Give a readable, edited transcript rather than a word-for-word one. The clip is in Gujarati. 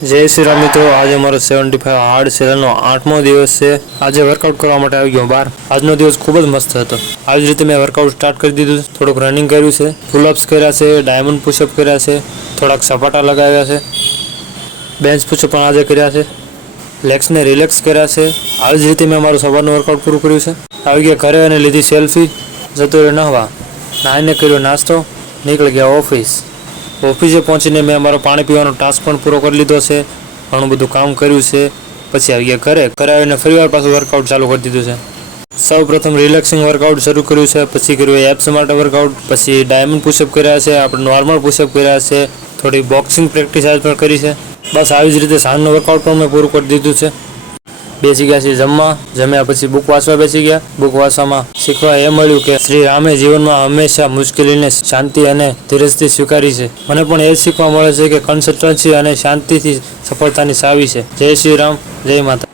जय श्री राम मित्रों, आज अमरो 75 हार्ड सेलनो 8मो दिवस है। आज वर्कआउट करवा माटे आई गयो बार। आजनो दिवस खूब ज मस्त हतो। आज रीते मैं वर्कआउट स्टार्ट कर दीधुं। थोड़ोक रनिंग कर्युं छे, पुलअप्स कर्या छे, डायमंड पुशअप कर्या छे, थोड़ाक सपाटा लगाव्या छे, बेंच पुशअप पण आजे कर्या छे, लेग्स ने रिलेक्स कर्या छे। आज रीते मैं मारुं सवारनुं वर्कआउट पूरुं कर्युं छे। आई गया घरे अने लीधी सेल्फी, जतो रह्यो नहवा, नाहीने कर्यो नास्तो, निकळी गया ऑफिस। ऑफिसे पहुंचीने मैं अमारो पाणी पीवानो टास्क पण पूरो कर लीधो छे। घणुं बधुं काम कर्युं छे। पछी આવી ગયા ઘરે આવીને ફરીવાર પાછું વર્કઆઉટ ચાલુ કરી દીધું છે। સૌ પ્રથમ રિલેક્સિંગ વર્કઆઉટ શરૂ કર્યું છે, પછી કર્યું એપ્સ માટે વર્કઆઉટ, પછી ડાયમંડ પુશઅપ કર્યા છે, આપણે નોર્મલ પુશઅપ કર્યા છે, થોડી બોક્સિંગ પ્રેક્ટિસ આજ પણ કરી છે। બસ આવી જ રીતે સાંજનું વર્કઆઉટ પણ મેં પૂરું કરી દીધું છે। બેસી ગયા છીએ જમવા, જમ્યા પછી બુક વાંચવા બેસી ગયા। બુક વાંચવામાં શીખવા એ મળ્યું કે શ્રી રામે જીવનમાં હંમેશા મુશ્કેલીને શાંતિ અને ધીરજથી સ્વીકારી છે। મને પણ એ જ શીખવા મળે છે કે કન્સિસ્ટન્સી અને શાંતિથી સફળતાની ચાવી છે। જય શ્રી રામ, જય માતા।